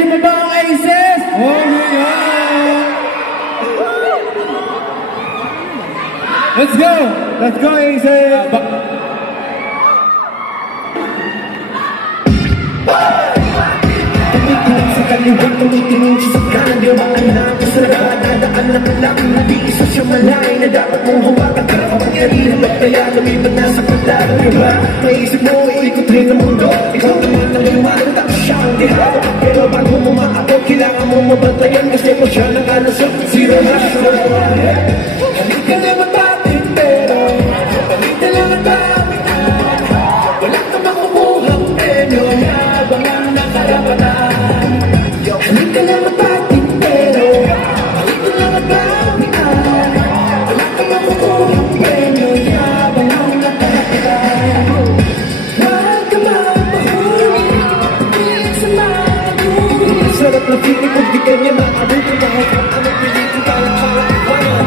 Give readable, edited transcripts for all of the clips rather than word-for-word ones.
Ready mo ba ang Aces? Oh, yeah! Let's go! Let's go, Aces! Sa kaliwang tumitingin siya sa kanan, di maalam sa nadadaan na palang hindi isa siya malay na dapat mong hawakan ka kapangyarihan at kaya lumipat na sa paglaban ka ba? Maisip mo, ikot rin ang mundo, ikaw naman ang liwanag tapos siya ang dihaw. Pero bago mo maabot, kailangan mo mabantayan kasi mo siya nakalusot, zero rush. Halika na mapating pero halika lang ang kapitan, wala ka makukuhang premyo habang ang nakarapatan. Halika na mapating pero halika lang ang kapitan, wala ka makukuhang premyo habang ang nakarapatan. Huwag ka magpahuli, pilit sa magulo. Sarap na feeling kung di ka niya makabuto kahit ang anong pilitin ka lang para iwanan.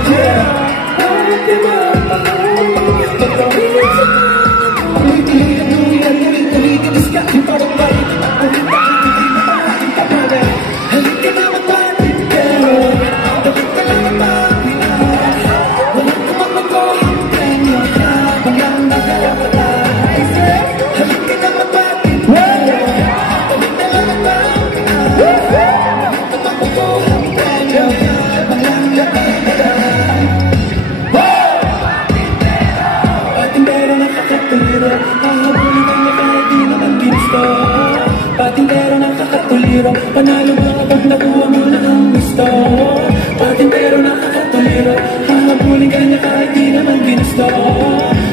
Huwag ka magpahuli, pagkawin sa magulo. Ulit-ulit ang uyan, ulit-ulit ang iskat, yung parang balik na ulit-ulit, hindi na malaking kapanan. Halika na mapating pero halika lang ang mapinan, wala ka magmakuhang premyo habang ang nakarapatan. Halika na mapating pero halika lang ang mapinan, wala ka magmakuhang premyo habang ang nakarapatan. Pating pero nakakatuliro, hahabulin ang kahit di naman ginusto. Pating pero nakakatuliro, panalo ka kapag nakuha mo na ang gusto. Pating pero nakakatuliro, hahabulin ka niya kahit di naman ginusto.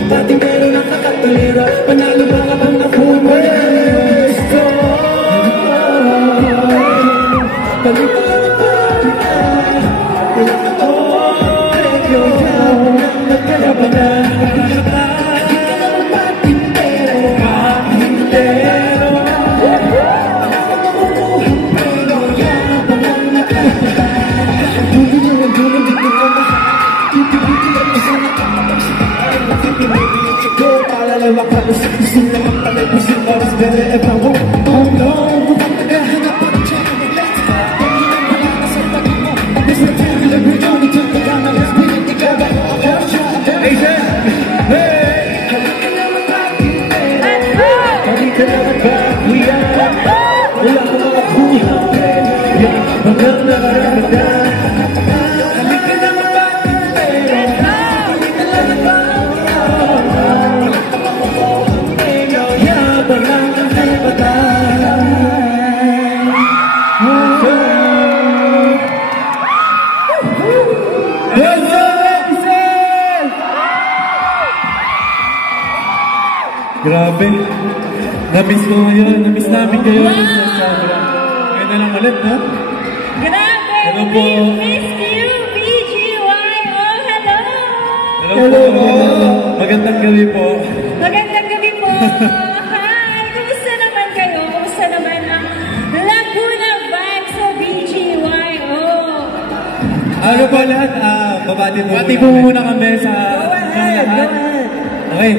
Pating pero nakakatuliro, panalo ka kapag nakuha mo na ang gusto. Palito lang ang pagkakas, wala ka to, regyo yaw ng nagkalabanan. Halika na mapating pero pating pero wala ka makukuhang premyo habang ang nakarapatan. Dulo ng dulo, di ko na makakitibiti at isa na kapapagsikat ay nakipinibigit siya ko. Palalawak ka mo sa gusto lang ang palagusin oras bere e pango. Oh no, bukang naghahanap ang tsaka ng let's go. Paghinang wala ka sa tabi mo, this na tuloy video ni John Tagana. Let's be it, ikaw ba mo ako siya? Aces! Hey! Halika na mapating pero halika na magbaguyan, wala ka makakuhang premyo habang nakarapatan. Halika na mapating pero halika lang ang mapinan, wala ka makukuhang premyo habang ang nakarapatan. Let's go, Aces! Grabe. Na-miss ko ngayon. Na-miss namin kayo. Ngayon na lang ulit, no? Grabe! Hello po. We missed you, BGYO! Hello! Hello po. Magandang gabi po. Magandang gabi po! Hi! Kumusta naman kayo? Kumusta naman ang Laguna Vibes sa BGYO? Ano po lahat? Babati po muna kami sa lahat. Okay.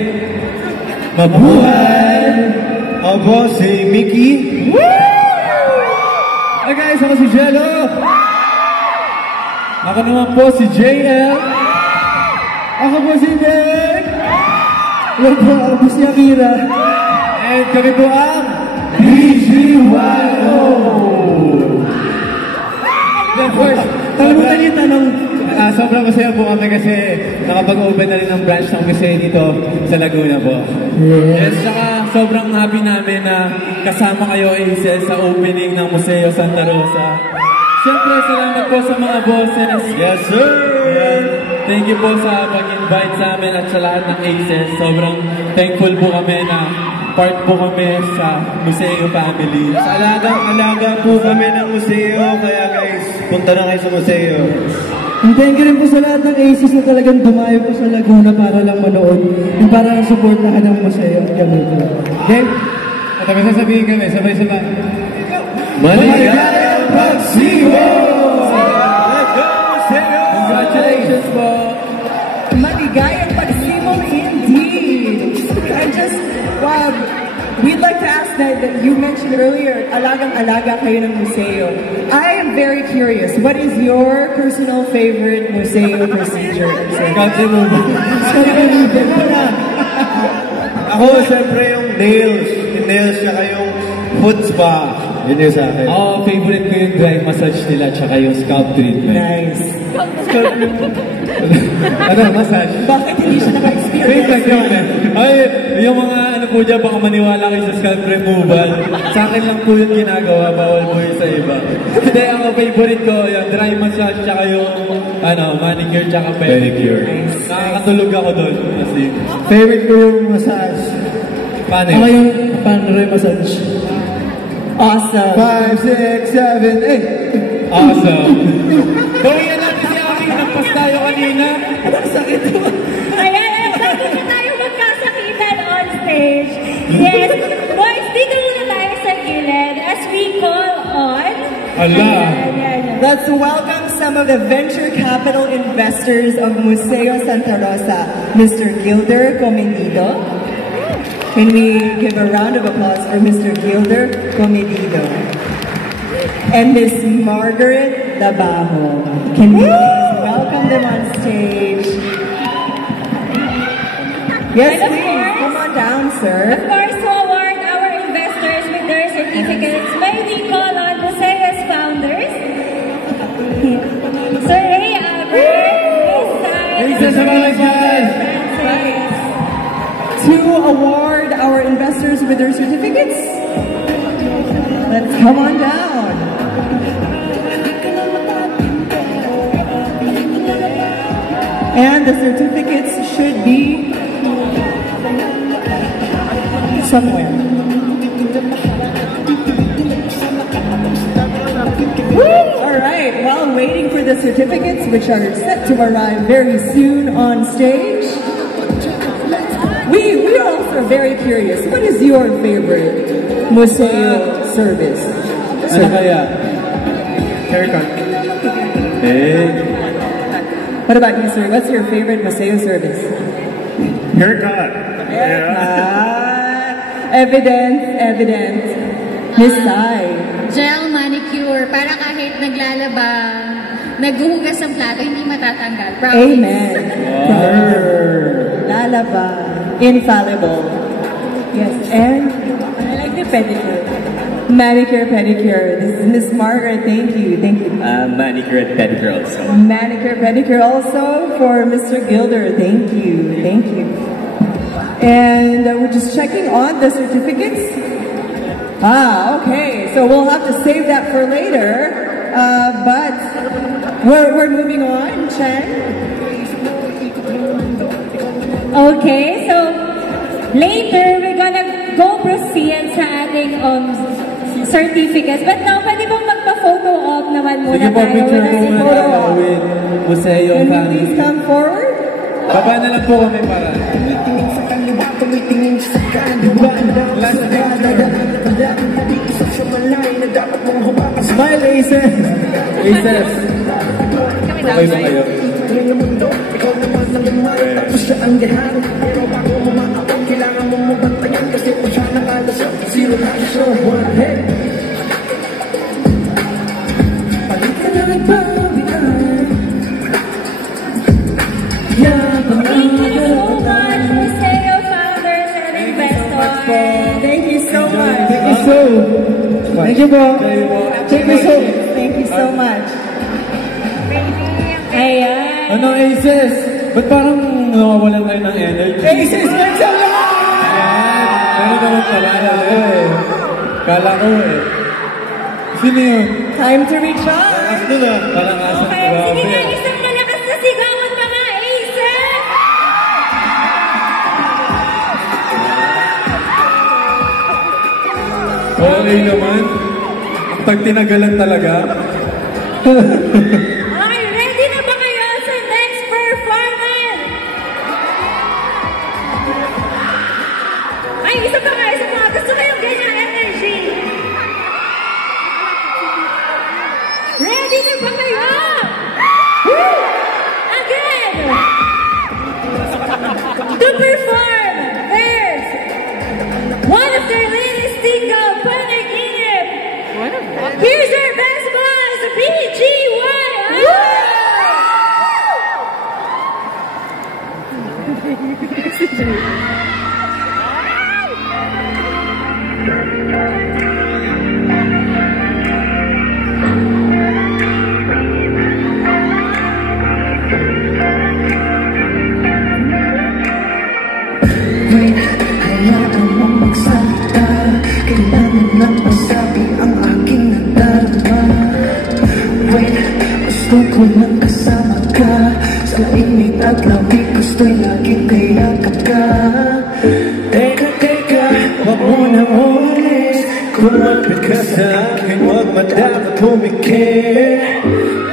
Mabuhay! Ako si Mickey. Hey guys, ako si Jello. Ako naman po si JL. Ako po si Nick. Hello po, ako po si Akira. And kami po ang BGYO. Of course, kalimutan yung tanong. Sobrang masaya po kami kasi nakapag-open na rin ng branch ng Museo dito sa Laguna po. Yes, saka sobrang happy namin na kasama kayo Aces sa opening ng Museo Santa Rosa. Siyempre, salamat po sa mga bosses. Yes, sir! Thank you po sa pag-invite sa amin at sa lahat ng Aces. Sobrang thankful po kami na part po kami sa Museo family. Sa alaga po kami ng museo, kaya guys, punta na kayo sa museo. And thank you rin po sa lahat ng Aces na talagang dumayo po sa Laguna para lang manood and para lang supportahan ng museo at kami po. Okay? At kami sasabihin kami, sabay-sabay. Maligayang pagsiwo! Let's go, museo! Congratulations po! Maligayang pagsiwo indeed! I just, wow, we'd like to ask that you mentioned earlier, alagang-alaga kayo ng museo. I am very curious, what is your personal favorite museo procedure? Scalp removal. Ako, siyempre yung nails. Yung nails tsaka yung foot spa. Yun yung sa akin. Oo, favorite ko yung dry massage nila tsaka yung scalp treatment. Nice. Ano, massage? Bakit hindi siya naka-experience? Wait lang. Ay, yung mga ano po dyan, baka maniwala kayo sa scalp removal. Sa akin lang po yung ginagawa, bawal po yung sa iba. Hindi, ang favorite ko, yung dry massage tsaka yung manicure tsaka pedicure. Nakakatulog ako doon. Kasi, Favorite ko yung massage. paano Ako yun? yung panray massage. Awesome. 5, 6, 7, 8. Awesome. Gawin na natin si Aki, nagpas tayo kanina. Sakit mo. Ayan, bakit na tayo magkasakitan on stage? Yes, boys, dito muna tayo sa gilid as we call on. Ala. Ayan. Let's welcome some of the venture capital investors of Museo Santa Rosa, Mr. Gilder Comedido. Can we give a round of applause for Mr. Gilder Comedido? And Miss Margaret Labajo. Can we please welcome them on stage? Yes, And of please. course- Come on down, Of sir. course, to award our investors with their certificates, may we call on Museo's founders? Sir Ray Albert, Isa sa mga dyan. To award our investors with their certificates. Let's come on down. And the certificates should be somewhere. Woo! All right, while waiting for the certificates, which are set to arrive very soon on stage, we are also very curious. What is your favorite museo service? Ano kaya? Haircut. What about you, sir? What's your favorite museo service? Haircut. Evidence. Miss Sai. Gel manicure para kahit naglalaba, naghuhugas ng plato, hindi matatanggal. Promise. Amen. Lalaba. Infallible. Yes, and I like the pedicure. Manicure, pedicure. This is Miss Margaret. Thank you. Manicure and pedicure also. Manicure, pedicure also for Mr. Gilder. Thank you. And we're just checking on the certificates. Okay. So we'll have to save that for later. But we're moving on, Chen. Okay, so later we're gonna go proceed sa ating certificates. But now, pwede bang magpa-photo op naman muna Sige po, tayo? picture with muna our tayo with Museo Can we family. please come forward? Baba na lang po kami para. Smile, Aces! Aces. Okay ba kayo? Thank you so much, Museo founders and investors. Thank you so much. Thank you po. Thank you so much. Ayan. Ano, Aces? Ba't parang nawawalan kayo ng energy? Aces, make some noise! Meron naman pala eh. Kala ko eh. Sino yun? Time to reach out. Parang asa. Okay, sige nga, isang malakas na sigawan mga aces! Okay naman. Pag tinagalan talaga. Okay, ready na ba kayo sa next performance? Ay, isa pa nga. Gusto ko yung ganyang energy. Ready na ba kayo? Woo! Again! To perform, there's one of their Here's our best boss, BGY! Wait, hayaan mong magsalita. Kailangan lang masabi ang aking nadarama. Wait, gusto ko lang kasama ka. Sa init at lamig gusto'y laging kayakap ka. Teka, wag mo nang umalis. Kumapit ka sa akin, wag madapat humikit.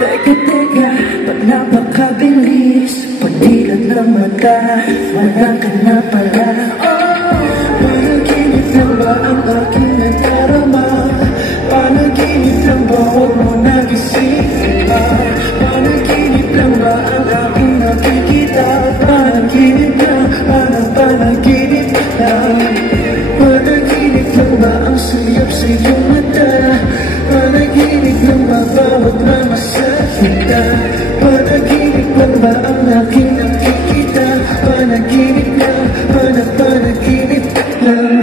Teka, ba't napakabilis? Pagdilat ng mata, wala ka na pala. Panaginip lang ba ang aking nadarama? Panaginip lang ba, huwag mo nagising pa? Panaginip lang ba ang aking nakikita? Panaginip lang, panaginip lang. Panaginip lang ba ang suyap sa iyong mata? Panaginip lang ba bawat mamasakita? Panaginip lang ba ang aking nakikita? Panaginip lang, panaginip lang.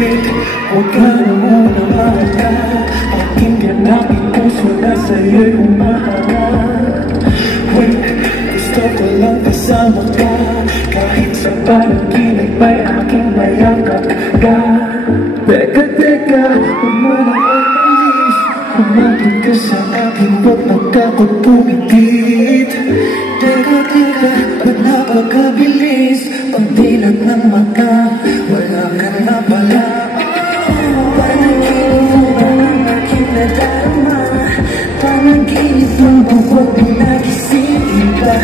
Wait, huwag ka na muna mahal. Pakinggan namin puso na sa'yo'y umaharap. Wait, gusto ko lang kasama ka. Kahit sa panaginip ay aking mayakap ka. Teka, huwag mo na umalis. Kumapit ka sa akin, huwag magkakapumipit. Teka, ba't napakabilis? Pagdilat ng mata, wala ka na pala. Panaginip mo ba ang aking nadarama? Panaginip lang ba huwag mo nagising pa?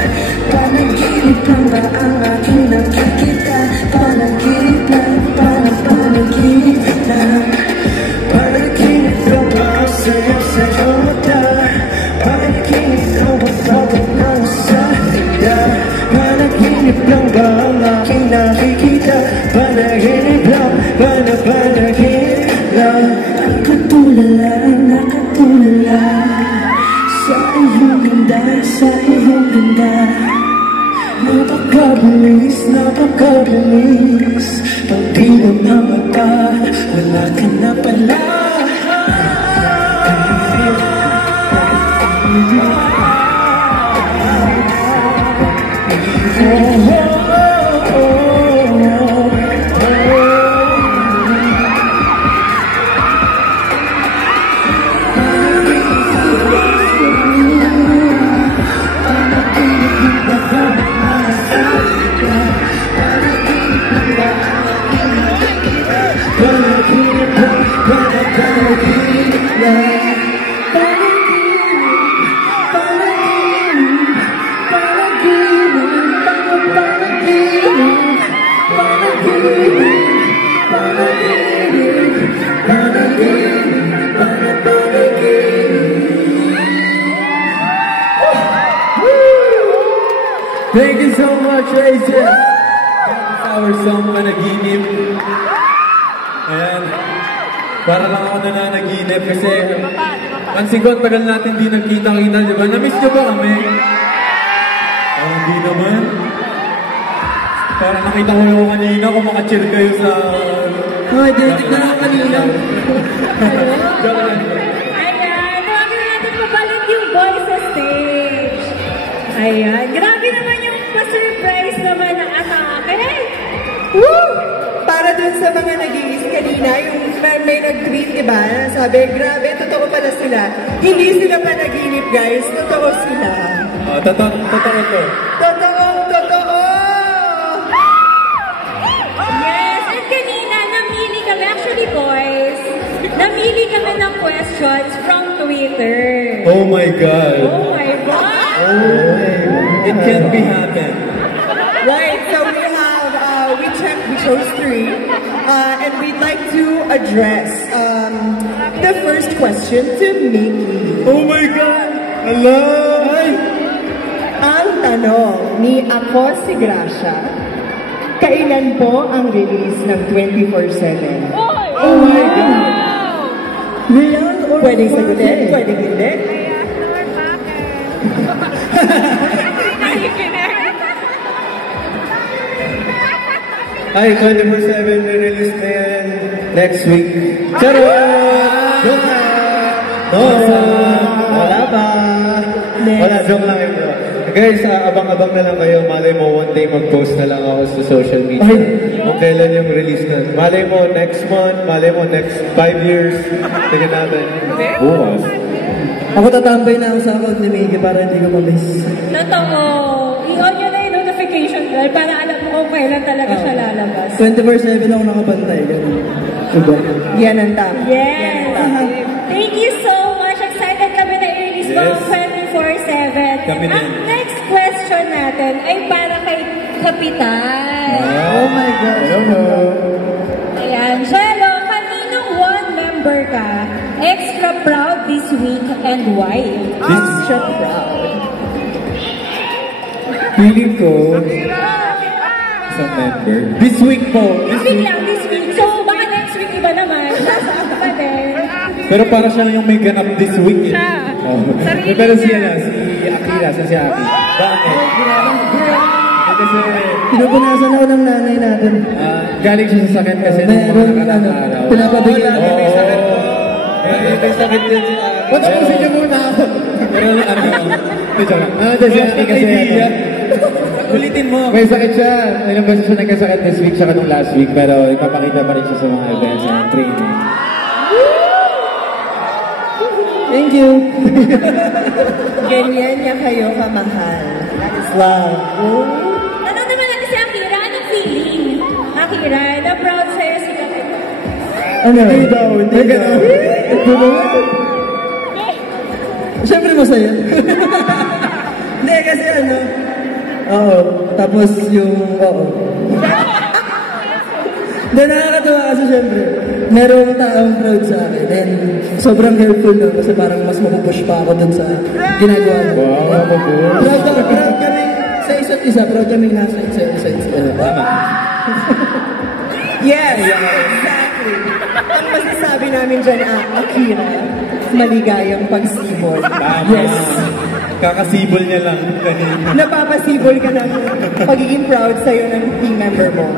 Panaginip lang ba ang aking nakikita? Panaginip lang, panaginip lang. Panaginip lang ba ang sayo sa iyong mata? Panaginip lang ba dapat nang salita? Panaginip lang ba ang aking nakikita? Panaginip lang, panaginip lang. Nakatulala sa iyong ganda, sa iyong ganda. Napakabilis, pagdilaw na mata, wala ka na pala. Thank you so much, Rachel. That's our song, Panaginip. Ayan. Para lang ako nananaginip kasi pansin ko, tagal natin di nagkita-kita, di ba? Na-miss nyo ba kami? Parang di naman. Parang nakita ko yung kanina, kumakachill kayo sa... Ay, dinig na lang kanina. Ayan, grabe natin mapalit yung boys sa stage. Ayan, grabe naman yung pa-surprise naman na atake. Woo! Para dun sa mga nag-iis kanina, yung may nag-tweet, diba? Sabi, grabe, totoo pala sila. Hindi sila panaginip, guys. Totoo sila. Totoo to. Totoo! Yes, at kanina, namili kami, actually boys, namili kami ng questions from Twitter. Oh my God. Oh my God! It can't be happened. Right, so we chose 3, and we'd like to address. The first question to Mickey. Oh my God! Hello! Ang tanong ni Ako si Gracia, kailan po ang release ng 24/7? Oh my God! Real or Pwedeng sagutin, pwedeng hindi. Ay, 24/7 release na yan next week. Charot! Joke lang! No! Wala pa! Wala, joke lang ito. Guys, abang-abang na lang kayo. Malay mo, one day mag-post na lang ako sa social media. Kung kailan yung release na. Malay mo, next month. Malay mo, next 5 years. Tingnan natin. Bukas. Ako tatambay na ako sa account ni Miggy para hindi ko ma-miss. Totoo. I-on nyo na yung notification bell para alam mo kung kailan talaga siya lalabas. 24/7 ako nakabantay. Ganun. Diba? Yan ang tama. Yes! Thank you so much. Excited kami na i-release mo ang 24/7. Kami din. Ang next question natin ay para kay Kapitan. Oh my God. Hello. Ayan. Jello, kaninong one member ka extra proud this week and why? Extra proud. Feeling ko, isang member. This week po. This week lang, this week. So, baka next week iba naman. Nasa pa din. Pero para siyang yung may ganap this week. Oh. Pero siya si Akira, si Aki. Bakit? Kasi Pinupunasan ako ng nanay natin. galing siya sa sakit kasi nung mga Meron, nakaraang araw. pinapabigyan. May sakit din si Aki. Ba't tapusin niyo muna ako? Pero ano, ito lang. Si Aki kasi ulitin mo. May sakit siya. Ilang beses siya nagkasakit this week siya nung last week pero ipapakita pa rin siya sa mga events and training. Thank you. Ganyan niya kayo kamahal. That is love. Tanong naman natin si Akira, anong feeling? Akira, na-proud sa'yo si Kapitan. Ano? Hindi daw. Hindi daw. Siyempre masaya. Hindi kasi ano. Oo. Tapos yung, oo. Hindi, nakakatawa kasi siyempre. Merong taong proud sa akin. And sobrang helpful na kasi parang mas mapupush pa ako dun sa ginagawa ko. Wow, Proud kami sa isa't isa. Proud kami nasa isa't isa. Tama. Yes, exactly. Ang masasabi namin dyan, Akira, maligayang pagsibol. Yes. Kakasibol niya lang kanina. Napapasibol ka ng pagiging proud sa'yo ng team member mo.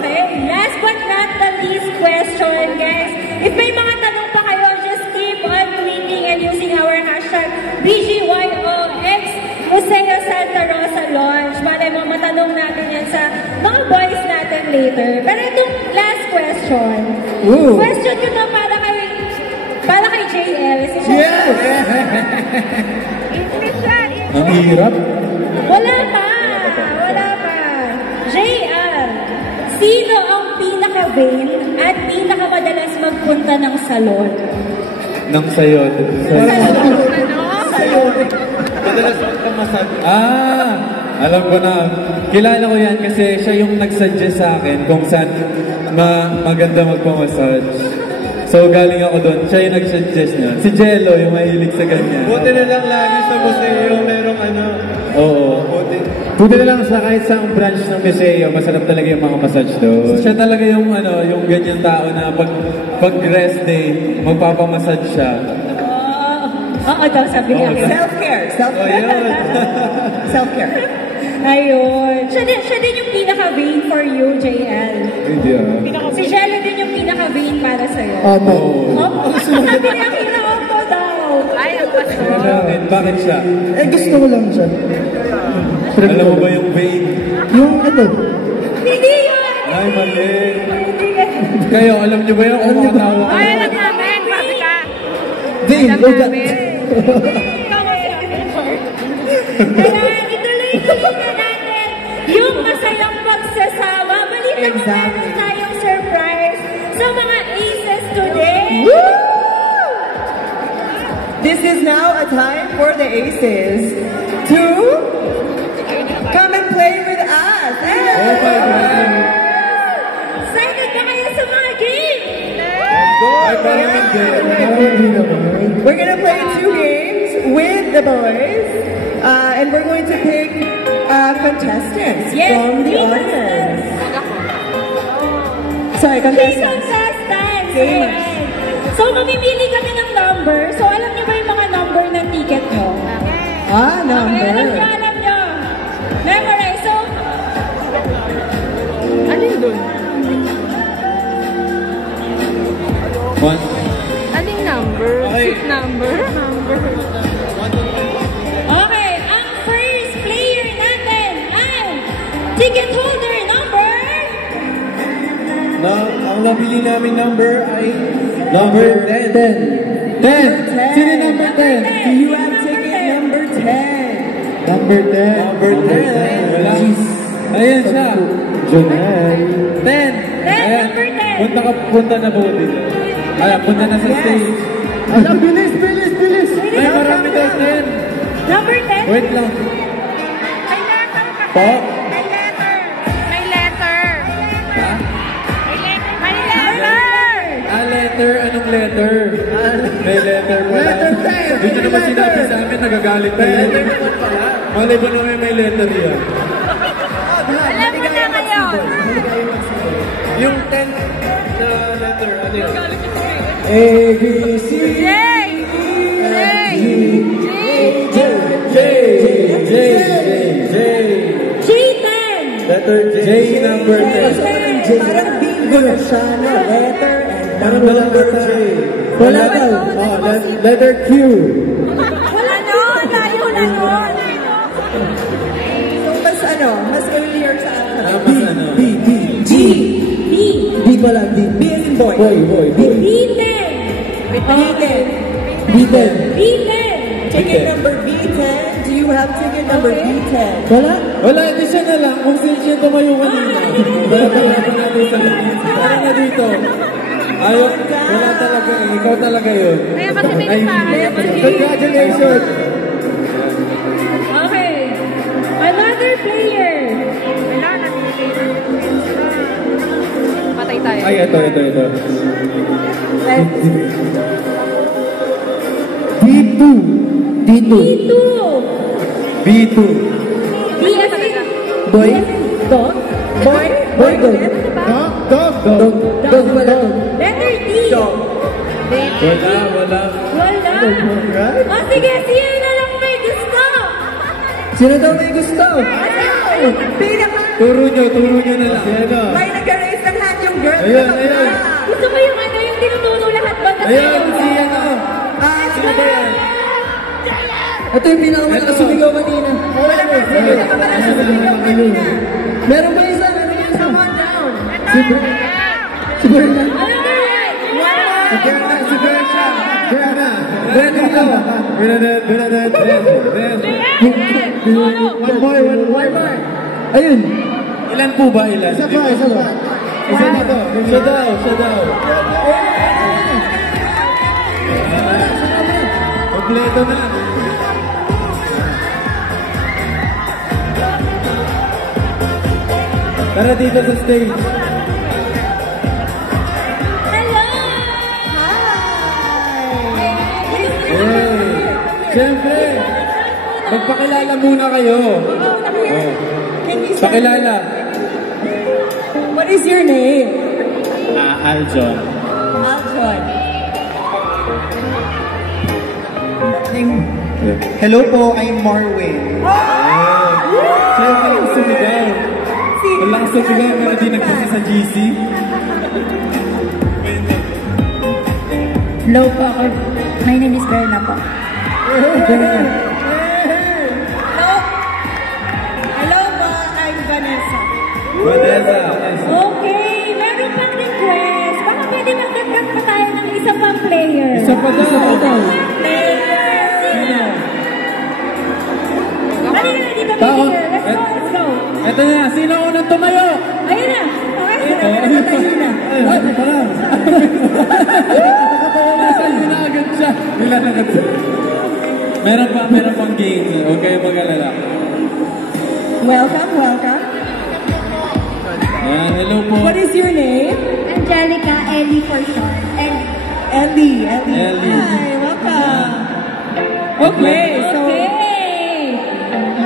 Okay, last but not the least question, guys. If may mga tanong pa kayo, just keep on tweeting and using our hashtag BGYOX Museo Santa Rosa Launch. Malay mo, matanong natin yan sa mga boys natin later. Pero itong last question. Ooh. Question ko to para kay JL. Yes! Ang hirap. Wala pa. JL, sino ang pinaka-vain at pinaka-madalas magpunta ng salon? Nang sayon. Sa'yo. Madalas magkamasal. Alam ko na. Kilala ko yan kasi siya yung nag-suggest sa akin kung saan maganda magpamassage. So galing ako doon, siya yung nag-suggest niya. Si Jello, yung mahilig sa ganyan. Buti na lang lagi sa museo, merong ano. Oo. Buti na lang sa kahit sa branch ng museo, masarap talaga yung mga massage doon. Siya talaga yung yung ganyan tao na pag rest day, magpapamassage siya. Oo daw, sabi niya. Self-care. Self-care. Self-care. Ayun. Siya din yung pinaka-vain for you, JL. Hindi Si Jello din yung pinaka-vain para sa'yo. Opo. Opo. Sabi niya, Akira, opo daw. Ay, ang Bakit siya? Eh, gusto ko lang siya. Alam mo ba yung vein? Yung ito. Hindi yun. Ay, mali. Hindi yan. Kayo, alam niyo ba yung kung mga tawa? Ay, alam namin. Sabi ka. Vein, ugat. Kaya ituloy na natin yung masayang pagsasama. Balikan mo natin tayong surprise sa mga aces today. This is now a time for the aces to come and play with us. Oh my God! Excited na kayo sa mga game? Ay, parang hindi. We're gonna play 2 games with the boys, and we're going to pick contestants from the audience. Sorry, contestants. Gamers. So, mamimili kami ng number. So, alam niyo ba yung mga number ng ticket nyo? Number. Okay, alam nyo. Memorize. So, Ano yun doon? One. Anong number? Okay. Seat number? okay, ang first player natin ay ticket holder number. Ang nabili namin number ay number 10. 10. Sino number 10? Do you have ticket number 10? Number 10. Number 10. Wala. Ayan siya. Jonay. 10. Ayan. Number 10. Punta na po dito. Ayan, punta na sa stage. Bilis. Ay, marami daw 10. Number 10. Wait lang. May letter pa. Po? May letter. May letter. Ha? May letter. Letter. Anong letter? May letter pala. Letter 10. Dito naman sinabi sa amin, nagagalit na yun. Malay ba naman may letter yan? Alam mo na kayo. Yung 10 na letter, ano yun? A, B, C, J. G10. letter J. J number 10. Parang bingo na siya, no? Letter and Parang number J. Wala daw. Letter Q. Wala nun. Layo na nun. So, mas earlier sa akin. B. G. B. B pala, B. B as in boy. Boy. B10. B10. B10. B10. Ticket number B10. Do you have ticket number B10? Wala, hindi siya na lang. Kung siya tumayo kanina. Wala natin sa Para na dito. Ayaw, wala talaga. Ikaw talaga yun. Kaya kasi may listahan. Congratulations! Okay. Another player. Wala na. Patay tayo. Ay, ito. D2. B2. B2. B as in Boy? dog. Boy? Boy, dog. Dog pala. Letter D. Wala. Wala. Sige, sino na lang may gusto? Sino daw may gusto? Turo nyo na lang. May nag-raise ng hand yung girl. Ayan. Gusto mo yung yung tinuturo lahat ba? Ayan, siya na. Sino ba yan? Ito yung pinakamalakas sumigaw kanina. Wala pa. Pinakamalakas sumigaw kanina. Meron pa isa. Come on down. Si Berna. Si Berna. One more. Ayun. Ilan po ba? Ilan? Isa pa. Isa dito. Siya daw. Kompleto na. Tara dito sa stage. Hello! Hey! Siyempre, magpakilala muna kayo. Pakilala. What is your name? Aljon. Aljon. Hello po, I'm Marwin. Siyempre yung sumigaw. Walang sumigaw pero di nagpasa sa GC. Hello po ako. My name is Berna po. Hello. Hello po, I'm Vanessa. Okay, meron pang request. Baka pwede magdagdag pa tayo ng isa pang player. Isa pa daw. Halika, dito Tao. player. Let's go. Ito na, sino unang tumayo? Ayun na. Okay, Tara. Sa'yo na agad siya. Meron pang game. Huwag kayo mag-alala. Welcome. Ayan, hello po. What is your name? Angelica, Ellie for short. And Ellie. Ellie. Hi, welcome. Okay, so... Okay.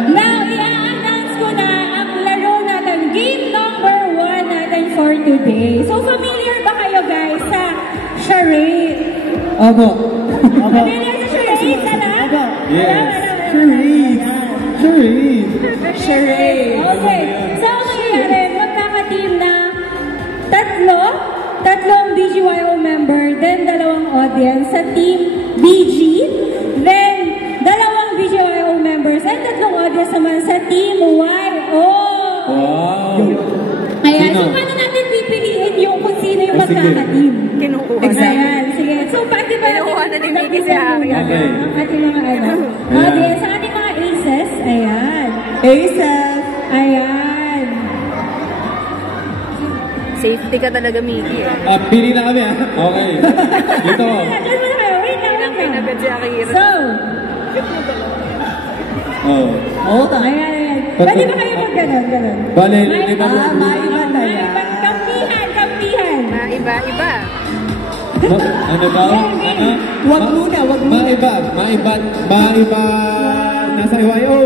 Now, i-announce ko na ang laro natin. Game number 1 natin for today. So, familiar ba kayo guys sa charade? Opo. Familiar sa charade? Opo. Yes. Charade. Okay. So, ang nangyayari, magkaka-team na tatlong BGYO member, then dalawang audience sa team BG, then dalawang BGYO members, and tatlong audience naman sa team YO. Wow! Ayan, Sino? so paano natin pipiliin yung kung sino yung magkaka-team? Kinukuha. Ayan, sige. So, pati ba Kinukuha na ni Mickey si Harry. Okay. ang ating mga audience, ang ating mga aces, ayan. Aces. Ayan. Safety ka talaga, Mickey. Pili na kami ah. Okay. Dito. Diyan mo na kayo. Wait lang. Pinagad si Akira. So, Oh. ayan. Pwede ba kayo mag-ganon? Bale, lima mo. Maiba na yan. Kampihan. Iba. Ano daw? Ano? Wag muna. Maiba nasa YO.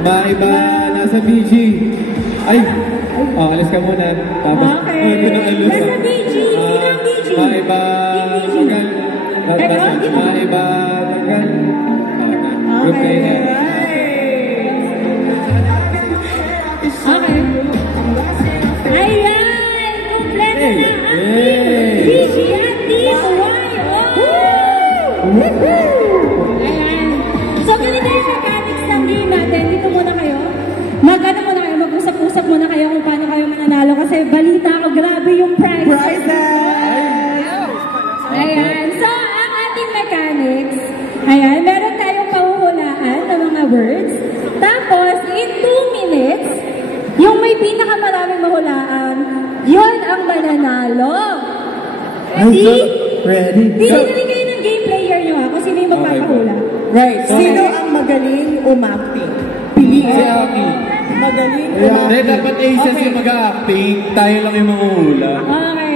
Maiba nasa BG. Ay! Alis ka muna. Tapos, Okay. Nasa BG. Sino ang BG? Maiba tanggal. Maiba tanggal. Group kayo na. Okay. Ayan! Kompleto na ang team BG at team YO! Ayan. So, ganito yung mechanics ng game natin. Dito muna kayo. Mag-usap muna kayo kung paano kayo mananalo kasi balita ko, grabe yung prize. Ayan. So, ang ating mechanics, ayan, meron tayong pahuhulaan ng mga words. Tapos, in 2 minutes, yung may pinakamaraming mahulaan, yun ang mananalo. Ready? Pili kayo ng game player nyo kung sino yung magpapahula. Right. Sino ang magaling umacting? Piliin. Si Aki. Magaling Hindi, dapat aces yung mag-a-acting. Tayo lang yung manguhula. Okay.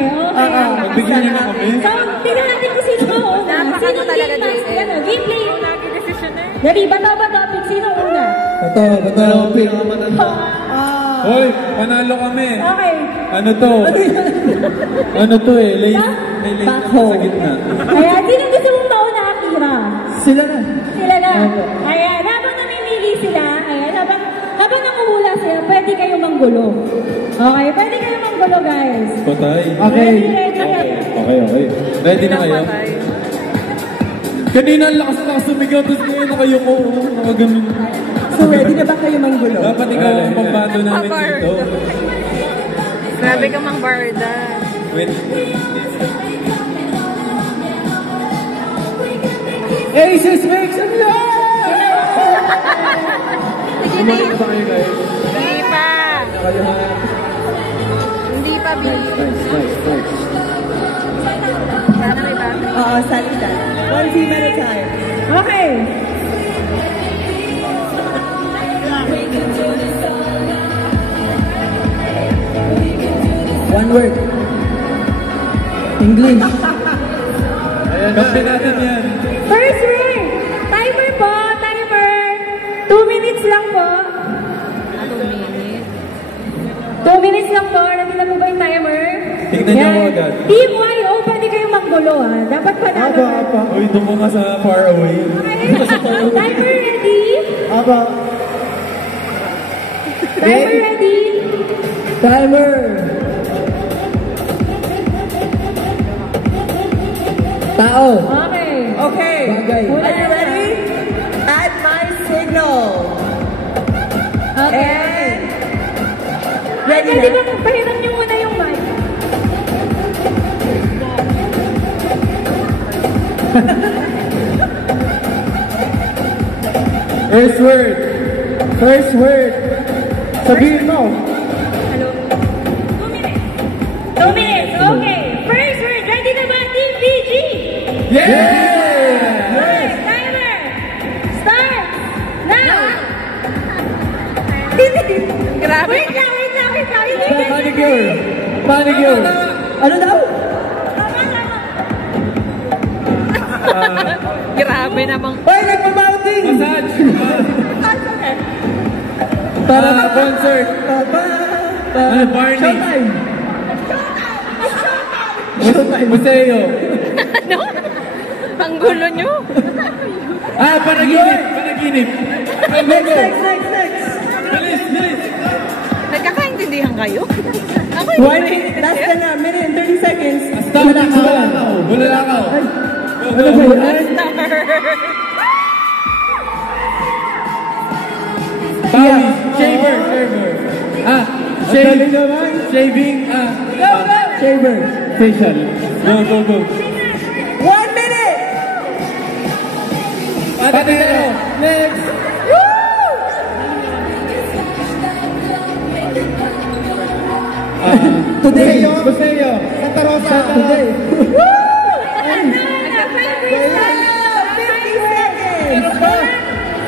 Magbigyan niyo na kami. So, tingnan natin kung sino mauna. Sino talaga, game Joseph. game player? Dali, bato topic. Sino una? Hoy, panalo kami. Okay. Ano to? Ano to eh? May lane na sa gitna. Ayan, sino gusto mong mauna, Akira? Sila na. Sila na. Ayan, habang namimili sila, ayan, habang nanguhula sila, pwede kayong manggulo. Okay, pwede kayong manggulo, guys. Patay. Okay. Okay. Ready na kayo? Kanina ang lakas sumigaw, tapos ngayon nakayuko. Nakaganon. So, ready na ba kayo manggulo? Dapat ikaw ang pambato namin dito. Grabe ka mang barda. Wait. Aces makes a lot! Umalik ba kayo guys? Hindi pa. Hindi pa, B. Nice. Sana may bago. Oo, salita. 1 team at a time. Okay. One word. English. Kampi natin yan. First word. Timer po, timer. 2 minutes lang po. 2 minutes lang po. Nandito na po ba yung timer? Tignan niyo ako agad. Team YO, pwede kayong maggulo ah. Dapat panalo. Uy, doon mo ka sa far away. Okay. Timer ready? Aba. Timer ready? Timer. Tao. Okay. Okay. Bagay. Are you ready? Add my signal. Okay. And ready Pwede na? ba pahiram niyo muna yung mic? First word. First word. Sabihin mo. Hello? 2 minutes. 2 minutes. Okay. First word. Ready na ba, Team BG? Okay. Timer. Start. Now. Grabe. Wait lang. Manicure. Ano daw? Grabe namang. Ay, nagpa-mounting! Massage. Para concert. Barney. Showtime! Museo. Ano? Ang gulo nyo. Panaginip. Next! Bilis. Nagkakaintindihan kayo? Ako Less than a minute and 30 seconds. Stop. Bulalakaw. Ano ba yan? Bawi. Shaver. Galing naman. Shaving. Shaver. Facial. Go. 1 minute! Patero. Next! Today! Museo. Santa Rosa! Today!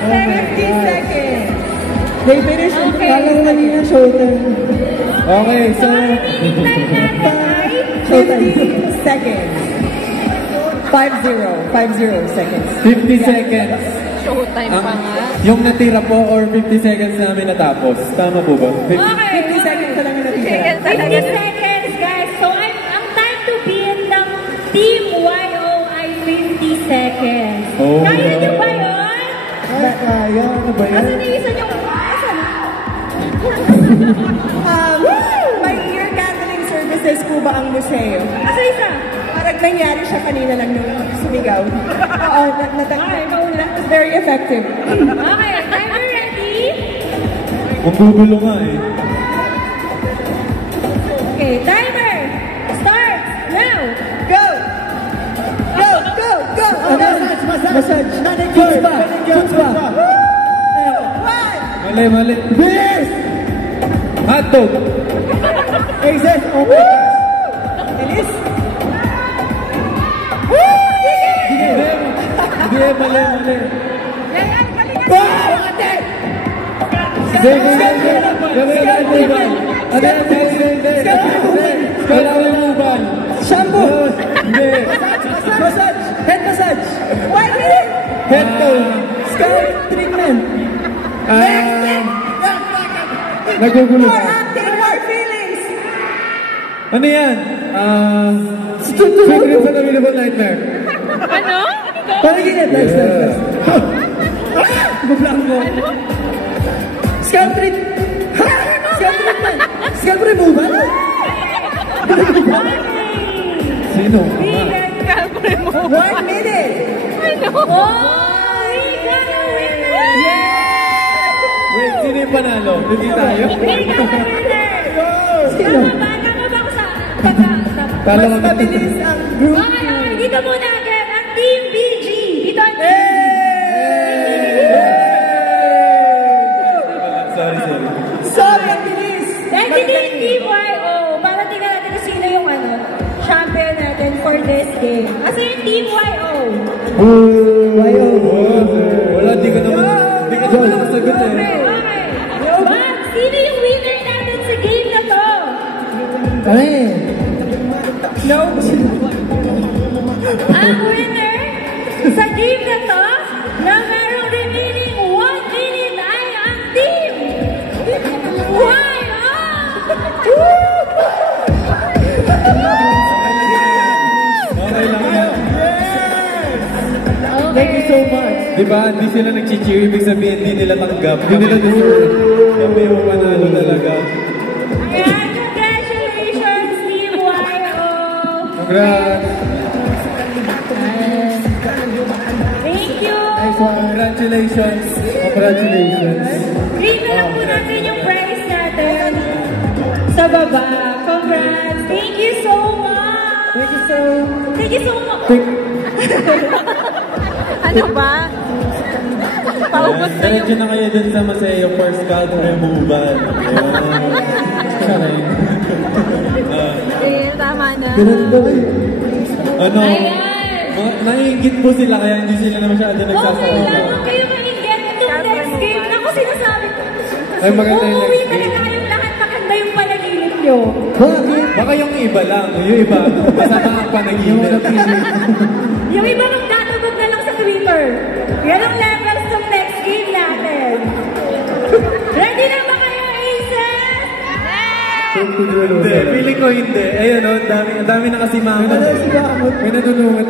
50 seconds. They finish parang kanina showtime. Okay, so... 50 seconds. 50 seconds. 50 seconds. Showtime pa nga. Yung natira po or 50 seconds namin natapos. Tama po ba? Okay. 50 seconds na lang na natitira. 50 seconds, guys. So, ang time to beat ng Team YO ay 50 seconds. Oh. Kaya niyo ba yun? Kaya, ano ba yan? Asan yung isa niyo? Asan? May ear canceling services po ba ang museo? Asa isa? Parang nangyari siya kanina lang nung sumigaw. Oo, that was very effective. Okay, timer ready? Magugulo nga eh. Okay, timer. Start now. Go! Massage! Foots pa! Mali. Bilis! Hotdog. Aces! Okay! Bilis! Hindi, mali. Shampoo! Hindi. Massage! Head massage! 1 minute! Head tone. Scalp treatment! Nagugulo More ka. acting, more feelings! Ano yan? Sweet dreams and available nightmare. Ano? Parang ginit! Next. Bublango! Scalp treatment! Scalp removal! Sino? 1 minute! Wait, sino yung panalo? Hindi tayo? Tama ba ako sa... Talo Mas kami. mabilis ang group. Okay, dito muna again ang Team BG. Dito ang Sorry. Sorry, ang bilis! Dahil hindi yung Team YO, para tingnan natin kung sino yung champion natin for this game. Kasi yung Team YO. Wala, di ka naman nakasagot eh. Okay. Bob, sino yung winner natin sa game na to? No. Ang winner sa game na to na merong remaining 1 minute ay ang Team YO! Okay lang yan. Thank you so much! Di ba, hindi sila nag-cheer, ibig sabihin, hindi nila tanggap. Hindi nila deserve. Kami yung panalo talaga. Ayan, congratulations, Team YO! Congrats! Thank you! Congratulations! Read na lang po natin yung prize natin sa baba. Congrats! Thank you so much! Thank you so much! Ano ba? Paubos na yung... Diretso na kayo dun sa Maseo for scalp removal. Ayan. Tama na. Ano? Ayan! Naiingit po sila kaya hindi sila na masyado Okay nagsasalita. lang, huwag kayo mainggit itong next game. Ako sinasabi ko. Ay, maganda yung Uuwi next game. talaga kayong lahat. Maganda yung panaginip nyo. Baka yung iba lang. Yung iba, masama ang panaginip. Yung iba nung data ba newspaper. Yan ang levels ng next game natin. Ready na ba kayo, Aces? Hindi, feeling ko hindi. Ayun, no, ang dami na kasi mga. May nadulungan.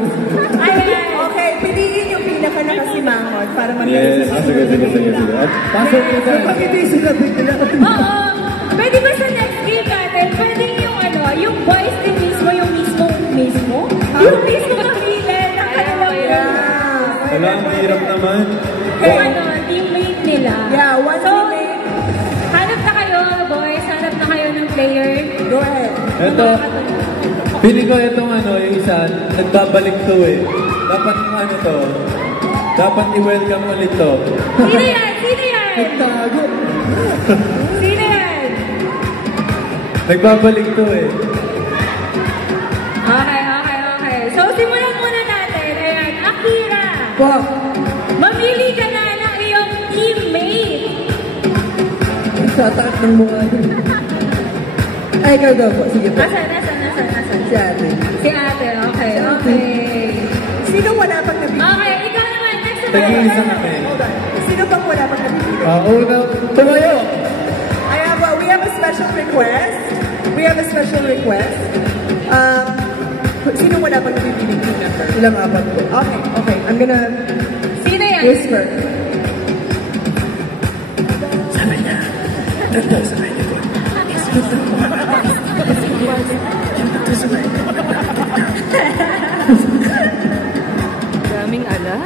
Ayan. Okay, piliin yung pinaka nakasimangot para Yes, sige. At pasok ko sa... Oo. Pwede ba sa next game natin, pwede yung yung boys din mismo, yung mismo? Yung mismo kamilin ng kanilang Wala, ang hirap naman. Yung teammate nila. Yeah, one so, teammate. hanap na kayo, boys. Hanap na kayo ng player. Go ahead. Ito, feeling ko itong yung isa, nagbabalik to eh. Dapat dapat i-welcome ulit to. Sino yan? Nagtago. Sino yan? Nagbabalik to eh. Okay. So, simulan muna natin. Ayan, Akira. Po. Mamili ka na ng iyong teammate. Sa taas ng mukha. Ay, ikaw daw po. Sige po. Nasaan? Si ate. Si ate, okay. Sino wala pang nabibili? Okay, ikaw naman. Next naman. Tag-iisa kami. Sino pang wala pang nabibili? Una, tumayo! We have a special request. Sino wala pang nabibili team member? Ilang apat po. Okay. I'm gonna Sino yan? whisper. Daming ala.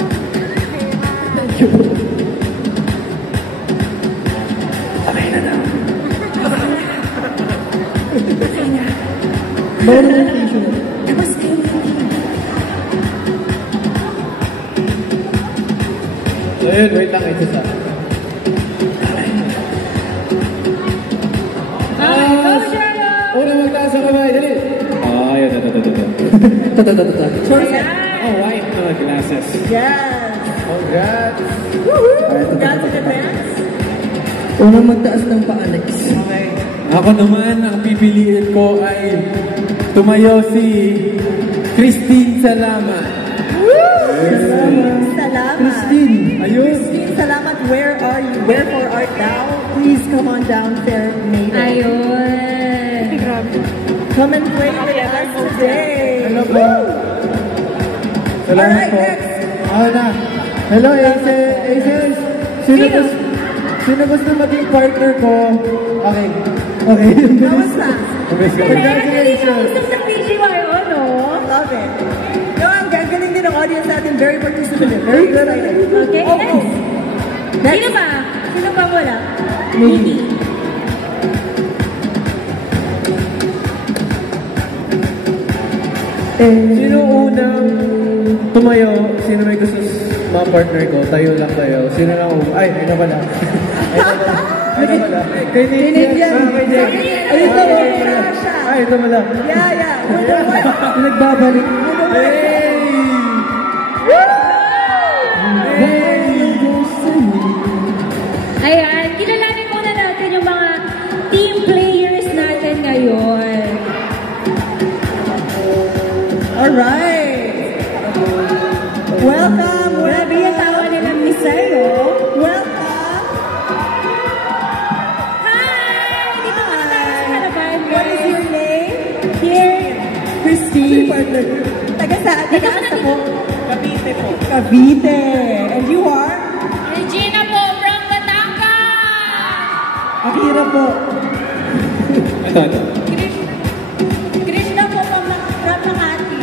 Bawal ng tissue. Ayun, wait lang, ito sa... Okay, go, Sherlock. Una magtaas ang kamay, dali! Ayun, Ayan. Oh, white na glasses. Yes. Congrats! Congrats in advance. Unang magtaas ng paa, Alex. Okay. Ako naman, ang pipiliin ko ay tumayo si Christine Salamat. Salamat. Christine. Ayun! Christine, salamat. Where are you? Wherefore art thou? Please come on down, fair maiden. Ayun. Come and play with us today. Hello po. Salamat Alright, po. next. Na. Hello, Aces. Sino gusto maging partner ko? Okay. Kamusta? Congratulations. Usap ng PGYO, no? Love it. No, ang gagaling din ng audience natin. Very participative. Very excited. Okay, next. Sino pa? Sino pa wala? Mimi. Sino unang tumayo? Sino may gusto mga partner ko? Tayo lang tayo. Sino lang Ay, ito pala. Kay Nick yan. Ay, ito. Ay, ito pala. Yeah. Nagbabalik. Ayan, kilalanin muna natin yung mga team players natin ngayon. Alright. Welcome. Grabe yung tawa nilang Misayo. Welcome. Hi! Dito muna tayo sa harapan. What is your name? Here. Christine. Taga saan? Dito ka na dito. Cavite po. Cavite. And you are? Regina po from Batangas! Akira po. Ito. Krishna po from Makati.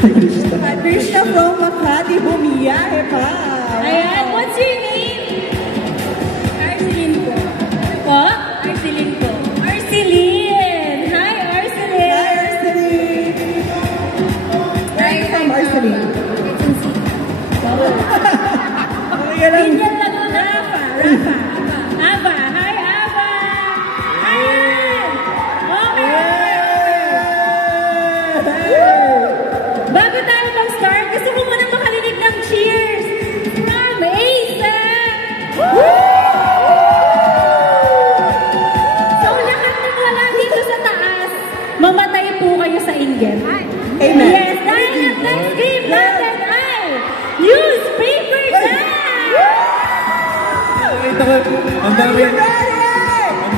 Krishna from Makati. Bumiyahe pa. Ayan, what's your name? Arceline po. Po? Arceline po. Arceline! Hi, Arceline! Hi, Arceline. Where are you from, Arceline? Pinyan lang ang Rafa. Ava. Hi, Ava! Ayan! Okay! Bago tayo mag-start, gusto ko muna makarinig ng cheers from Aces! So, lahat ng wala dito sa taas, mamatay po kayo sa inggit. Amen. Yes, dahil ang next game natin ay Newspaper Night! ang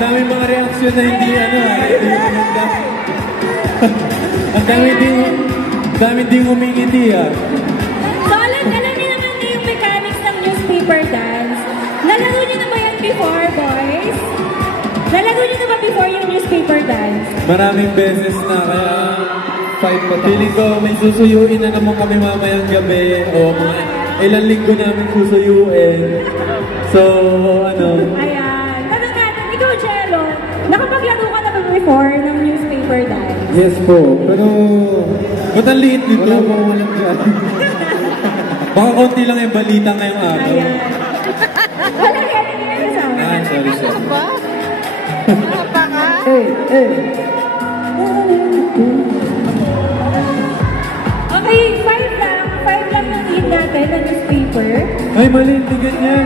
dami mga reaksyon na hindi hindi maganda. Ang dami ding humingiti So, alam niyo naman yung mechanics ng newspaper dance. Nalaro niyo na ba yan before, boys? Nalaro niyo na ba before yung newspaper dance? Maraming beses na, kaya feeling ko may susuyuin na naman kami mamayang gabi o mga ilang linggo namin susuyuin. So, Ayan. Tanong natin, ikaw, Jello, nakapaglaro ka na ba before ng newspaper dance? Yes po, pero ba't ang liit nito? wala po ako lang dyan. Baka konti lang yung balita ngayong araw. Ayan. Wala yan, hindi yan kasama. Sorry. Apa nga? Okay, 5 lang ng lead natin na newspaper. Ay, mali, hindi ganyan.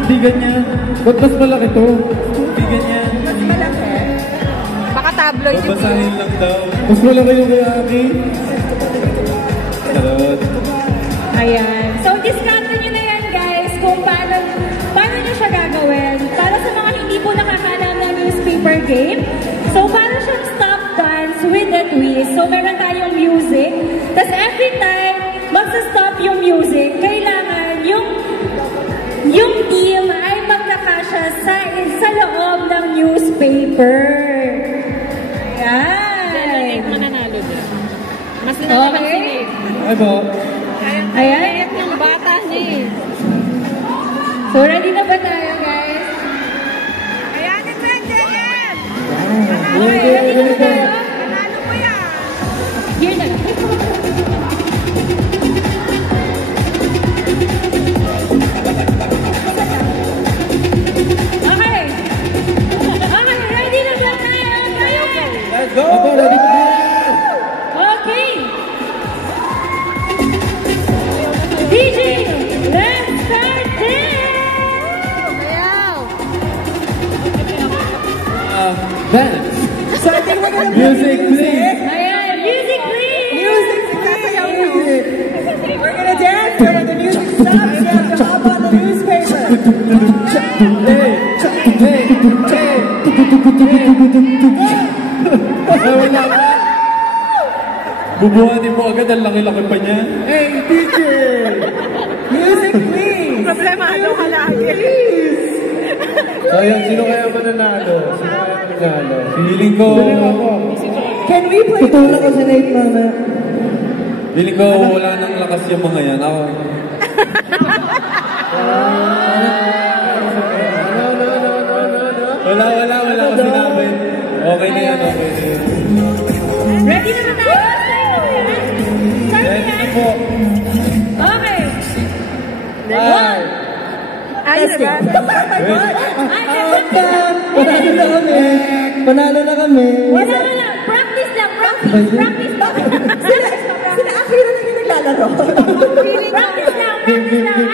Hindi ganyan. Ba't mas malaki to? Hindi ganyan. Mas malaki. Baka tabloid yung Babasahin lang daw. Mas malaki yung kay Aki. Charot. Ayan. So, discount nyo na yan, guys, kung paano nyo siya gagawin. Para sa mga hindi po nakakalam ng newspaper game. So, para siyang stop dance with a twist. So, meron tayong music. Tapos, every time magsa-stop yung music, kailangan yung team ay magkakasya sa loob ng newspaper. Ayan. mananalo din. Mas nanalo si Nate. Ay po. Ayan. Yung bata niya eh. So, ready na ba tayo, guys? Ayan, ito yan, Jen! Okay, ready na ba tayo? Nanalo mo yan! Here na. Okay. Okay, ready na ba tayo? Let's go! Ako, ready pa tayo. Okay. DJ, let's start this! Ayaw! Dance. So I think we're gonna Music, please. Ayan, music please! Music, please. We're gonna dance when the music stops. You have to hop on the newspaper. Wala pa. Bubuhatin mo agad, ang laki-laki pa niya. Hey, teacher! Music, please. Problema, ano ka lagi? So yun, sino kaya mananalo? Feeling ko, Can we play Tutulak ko si Nate, mama. feeling ko wala nang lakas yung mga yan. Ako, wala ko sinabi. Okay na yan, okay na yan. Ready na ba tayo? Start Ready na yan. po. Okay. Ayos na ba? Panalo na kami. Wala. Practice lang. Practice lang. Sila Akira lang yung naglalaro. Practice lang.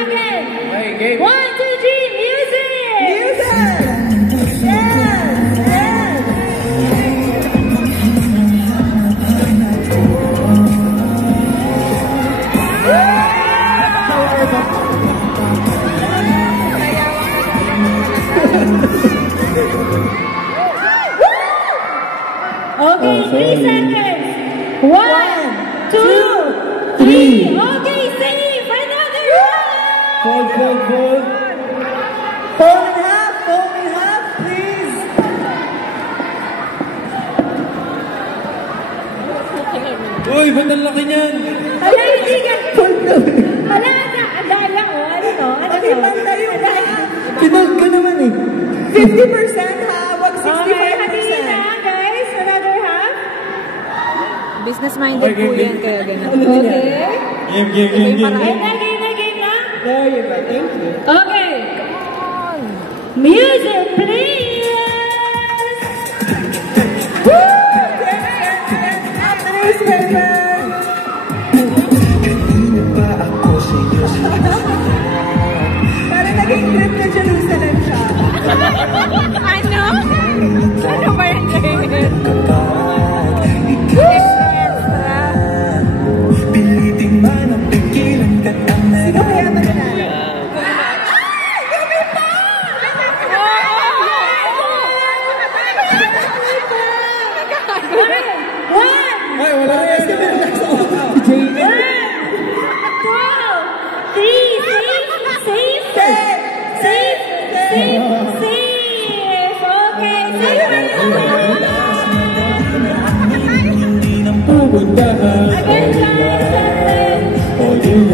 Again. Okay, game. 1, 2, 3, music! Okay, 3 seconds. 1, 2, 3. Okay, save another round. Fold. Fold in half, please. Uy, ba't ang laki niyan? Hala, hindi ka. Hala, adala ko. Ano to? Okay, banda yung Kinag ka naman eh. 50% hawak, 65%. Okay, hatiin na, guys. Another half. Business-minded po yan, kaya ganun. Okay. Game. Game na. There you go, thank you. Okay. Music, please. Up the newspaper. Parang naging trip na Jerusalem siya. Ano? Ano ba yan, Jen? Piliting man ang pigilan ka ang Sino kaya mananalo? Ay, wala yan. 1, 2, 3, safe. Okay, safe na yun. Again,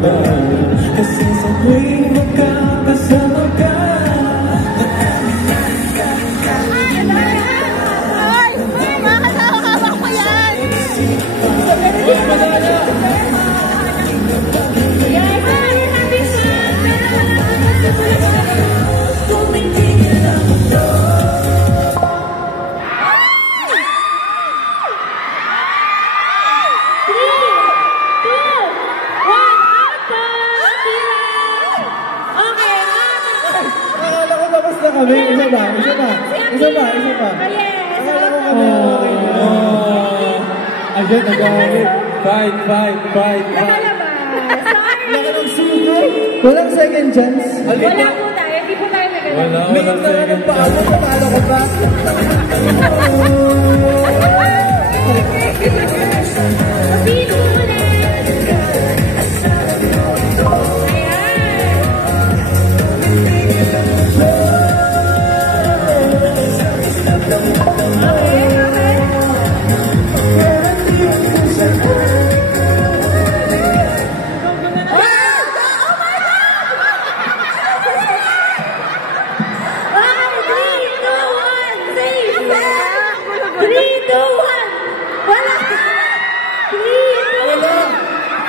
guys. Kasi sa tuwing magkakasama ka. Isa pa. Agad. Fight. Sorry. Walang second chance. Wala po tayo. Hindi po tayo nagalaw. Wala second chance. Natalo ko pa. Sabihin mo ulit.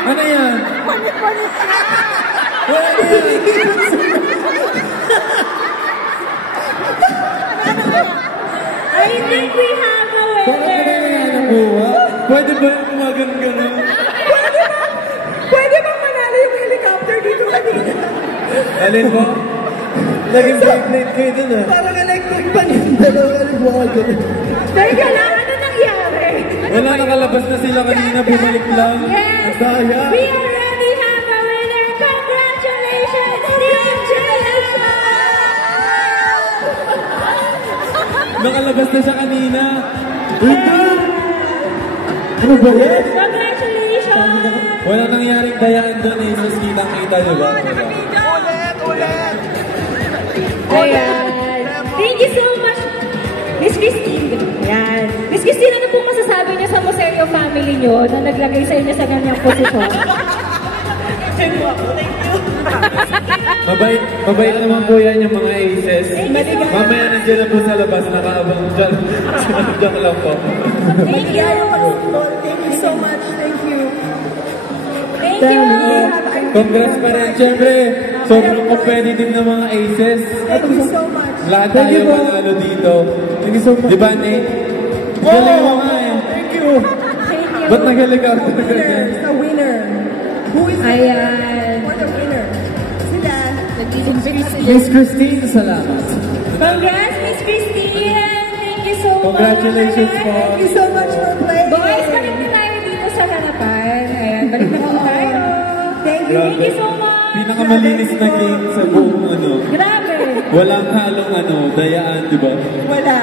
Ano yan? I think we have a winner. Pwede ba yung gumagano-gano? Pwede ba manalo yung helicopter dito kanina? Alin po? Naging break kayo dun ah. Parang electric Pag yung dalawa nagbukas dun. Teka lang, ano nangyari? Wala, nakalabas na sila kanina, bumalik lang. Yes, Sayang. we already have a winner. Congratulations, Team Jellyfish! Nakalabas na siya kanina. Ano ba yan? Congratulations! Wala nangyaring dayaan doon eh. Mas kitang-kita, di ba? Ulit! Ayan. Thank you so much, Miss Christine. Ayan. Miss Christine, ano pong masasabi niyo sa Museo family niyo na naglagay sa inyo sa ganyang posisyon? Mabait naman po yan yung mga aces. Mamaya nandiyan na po sa labas, nakaabang dyan. Diyan lang po. Thank you. Thank you so much. Thank you. Thank you. Congrats pa rin. Siyempre, sobrang competitive ng mga aces. Thank you so much. Lahat tayo manalo dito. Thank you so much. Di ba, Nate? Galing mo nga eh. Thank you. Thank you. Ba't nag-helicopter ka Winner. dyan? The winner. Who is the Ayan. for the winner? Sila. Miss Christine, salamat. Congrats, Miss Christine. Thank you so much. Congratulations po. Thank you so much for playing. Boys, balik na tayo dito sa harapan. Ayan, balik na po tayo. Thank you. Thank you so much. Pinakamalinis na game sa buong ano. Grabe. Walang halong ano, dayaan, di ba? Wala.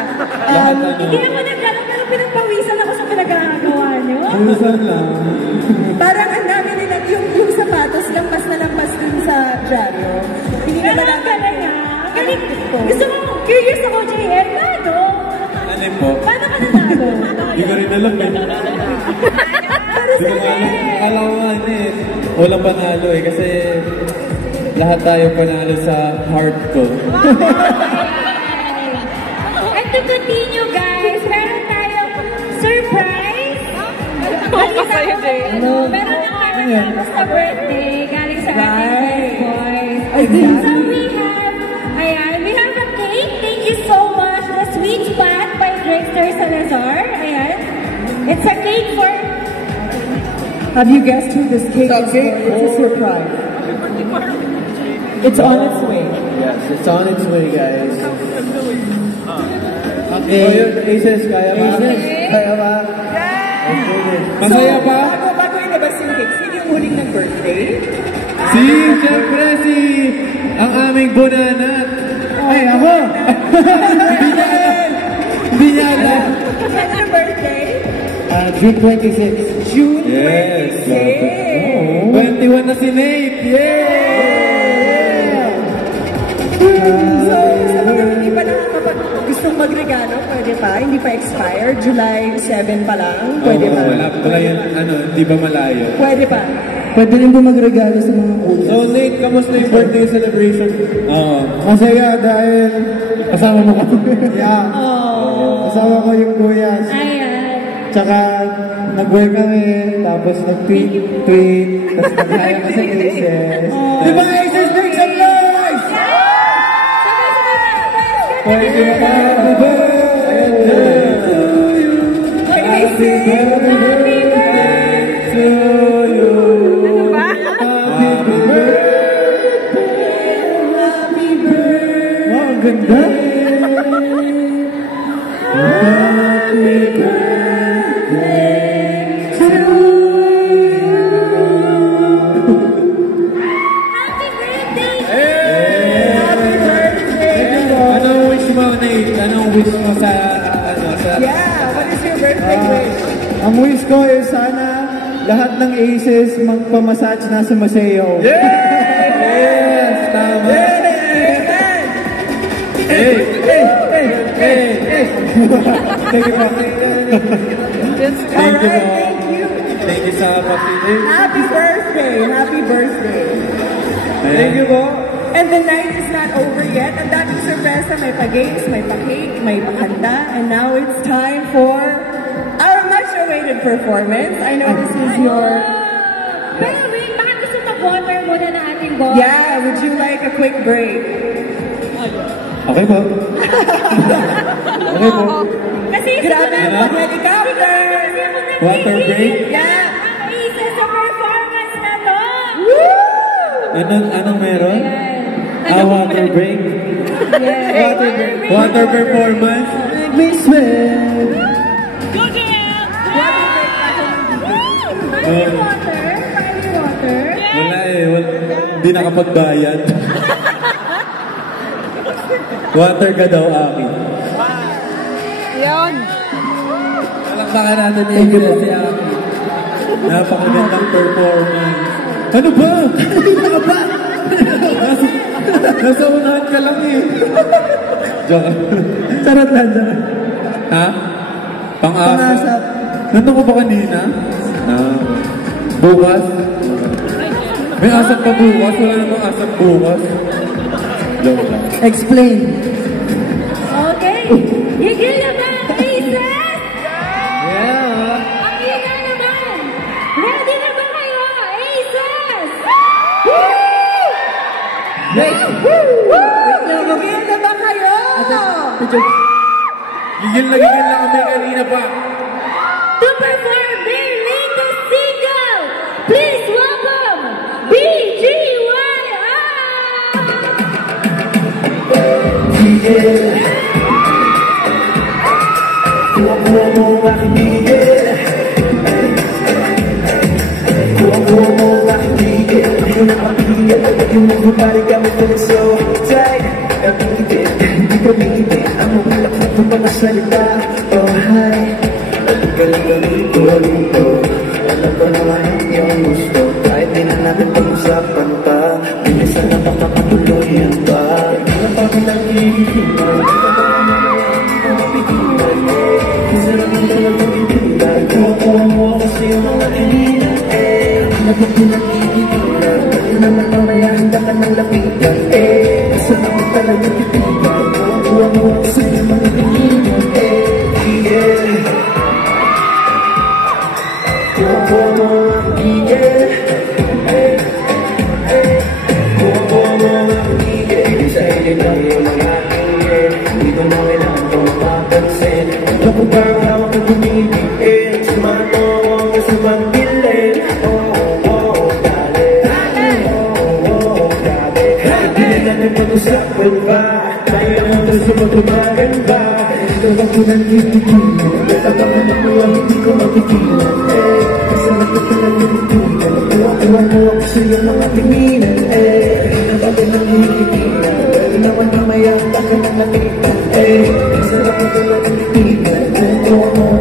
Lahat ano. Hindi naman naglalaro pero pinagpawisan ako sa pinagkakagawa niyo. Minsan lang. Parang ang dami nila yung sapatos lampas na lampas dun sa dyaryo. Hindi na Pero ba ang galing ah. Galing. Gusto mo, curious ako, JL. Paano? Ano po? Paano ka nanalo? Hindi ko rin alam eh. Pero Hindi ko alam. Akala ko nga ano eh. Walang panalo eh. Kasi lahat tayo panalo sa heart ko. And to continue, guys, meron tayong surprise. Meron na kami sa birthday galing sa ating boys. So we have a cake. Thank you so much. The Sweet Spot by Dragster Salazar. Ayan. It's a cake for... have you guessed who this cake is for? It's a surprise. It's on its way. Yes, it's on its way, guys. Okay. Oh, yun, aces, kaya ba? Aces. Kaya ba? Masaya pa? Bago ilabas yung cake, sino yung huling ng birthday? Siyempre ang aming bonanat. Ay, ako! Hindi niya alam. Kailan ang birthday? June 26. June Yes. 26. 21 na si Nate! Yeah! So, sa mga hindi pa gustong magregalo, pwede pa. Hindi pa expired. July 7 pa lang. Pwede pa. Wala yan, hindi ba malayo? Pwede pa. Pwede rin po magregalo sa mga kuya. So Nate, kamusta yung birthday celebration? Oo. Masaya dahil kasama mo ko. Yeah. Oh. Kasama ko yung kuyas. Ayan. Tsaka nag-work kami, tapos nag-tweet, tapos nag-hire ka sa Aces. Di ba Aces, make some noise! Thank you, happy birthday to you. Happy birthday to you. Happy birthday. Wow, ang ganda. Happy birthday to you. Happy birthday! Happy birthday! Anong wish mo, Nate? Anong wish mo sa, Yeah, what is your birthday wish? Ang wish ko is sana lahat ng Aces magpamassage na sa Museo. Yes! Tama! Hey! Thank you, Papa. Thank you, po. Thank you. Thank you sa papilit. Happy birthday! Happy birthday! Thank you po. And the night is not over yet. Ang daming surpresa. May pa-games, may pa-cake, may pa-kanta. And now it's time for our much-awaited performance. I know this is your... Pero wait, baka gusto mag-water muna na ating boss? Yeah, would you like a quick break? Okay po. Okay po. Kasi Grabe ang pag-helicopter! Water break? Yeah! ang isa sa performance na to! Anong meron? Water break? Water break. Water performance? Basement. Go, JL! Fire water? Fire water? Wala hindi nakapagbayad. Water ka daw, Aki. Yun. Palakpakan natin yung si Aki. Napakagandang performance. Ano ba? Ano ka ba? Nasa unahan ka lang eh. Joke. Charot lang. Ha? Pang-asap? Pang-asap. Nandun ko ba kanina? Bukas? May asap pa bukas? Wala namang asap bukas. Joke lang. Explain. Okay. Higil na ba, Aces? Yeah. Ang higil naman. Ready na ba kayo, Aces? Nagigil na ba kayo? Gigil na kami kanina pa. To perform their latest single, please welcome BGYR! Kuha-kuha mo ang aking bigil. Kuha-kuha mo ang aking bigil. Hindi na mapigil. Yung magbabali kami feeling so tight. Kapigil, hindi kapigil. Ang ulak ng mga salita. Oh hi, alam ka lang gawin ko dito. Alam ko naman yung gusto. Kahit di na natin pag-usapan pa. Bilisan na makakatuloy yan pa. Hindi na pa pinag-iigilan. Kuha-kuha mo kasi yung mga kinilan. Nagpag pinag-iigilan. Pwede naman mamaya handa ka ng lapitan. Saan ako talaga titigan? Kuha-kuha mo kasi yung mga kinilan. Kuha-kuha mo ang gigil. Kuha-kuha mo ang gigil. Hindi sa ilin lang yung mga tingin. Hindi ko na kailangan kong mapapansin. Ako parang hawak na tumibigin. Sumato ako sa magbilin. Oh, dali. Oh, dali. Hindi na natin pag-usapan ba? Tayo naman ito sa magbabagan ba? Ito ako nang titigilan. At ako nakuha hindi ko matigilan. Kasi nagpatalang nagtitigilan. Kuha-kuha mo ako sa iyong mga tinginan. Nabagay nang hinigilan. Pwede naman mamaya baka nang nakitan. Kasi nagpatalang nagtitigilan. Kuha-kuha mo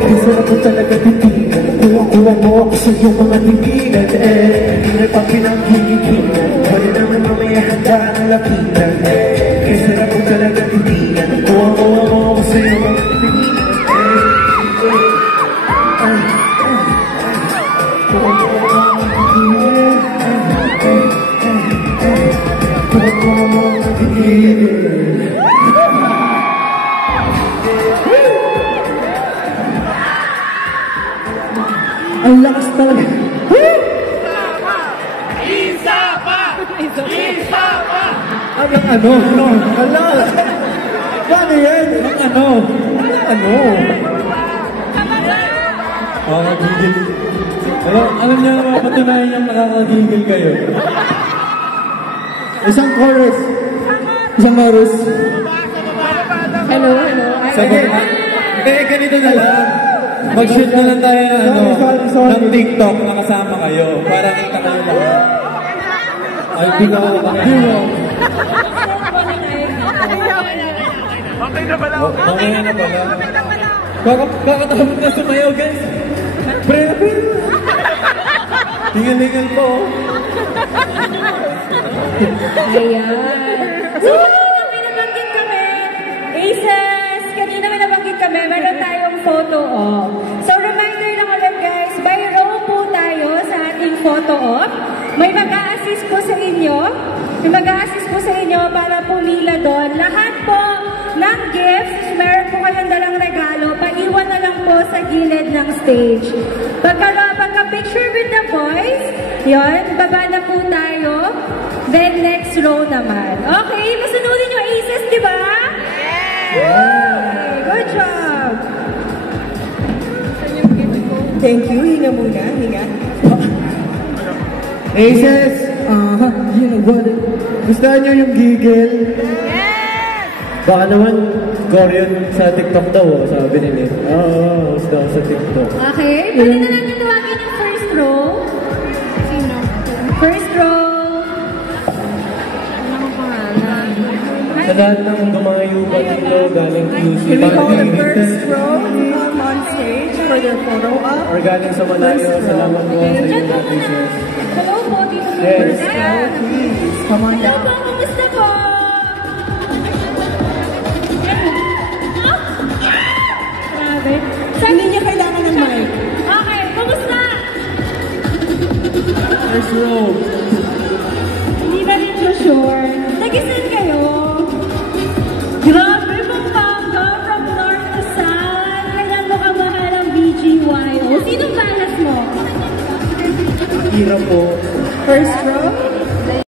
Kaysa ako talaga titigan. Kuha mo ako sa iyong mga tinginan. Hindi na pa pinanghihinginan. Wala naman mamaya handa ang lapitan. Kaysa ako talaga titigan. Kuha mo ako sa iyong mga tinginan. Ang lakas talaga. Isa pa! Isa pa! Ang ano? Wala. Paano yan? Ang ano? Ano? Nakakagigil. Alam niyo naman, patunayan niyang nakakagigil kayo. Isang chorus. Isang chorus. Hello. Sa baba. Ganito na lang. Mag-shoot na lang tayo ng TikTok na kasama kayo para kita kayo lahat. Ay, di ka makakagilo. Okay na pala. Mamaya na pala. Kakatapos na sumayaw, guys. Pre. Tingal-tingal po. Ayan. So, kanina may nabanggit kami. Aces, kanina may nabanggit kami. Meron tayong photo op. So, reminder lang ulit guys, by row po tayo sa ating photo op. May mag-a-assist po sa inyo. May mag-a-assist po sa inyo para pumila doon. Lahat po ng gifts, meron po kayong dalang regalo, paiwan na lang po sa gilid ng stage. Pagka-picture with the boys, yon, baba na po tayo. Then next row naman. Okay, masunodin yung aces, di ba? Yeah! Good job! Thank you. Hinga muna. Hinga. Aces! Gusto niyo yung gigil? Baka naman, score yun sa TikTok daw, sabi nila. Oo, gusto daw sa TikTok. Okay, pwede na natin tawagin yung first row. Sino? First row. Sa lahat ng gumayo ba dito, galing QC, Can we call the first row to come on stage for their photo op? or galing sa malayo, salamat po sa Diyan inyo, po muna. Aces. Hello po, dito po. Yes. Ayan. Please, come on Hello down. po, kumusta po? Grabe. Hindi niya kailangan ng mic. Okay, kumusta? First row. Hindi na rin siya sure. Nag-isan kayo? Grabe mong bangga from north to south. Kailan mo kamahal ang BGYO? Sinong balas mo? Hirap po. First row.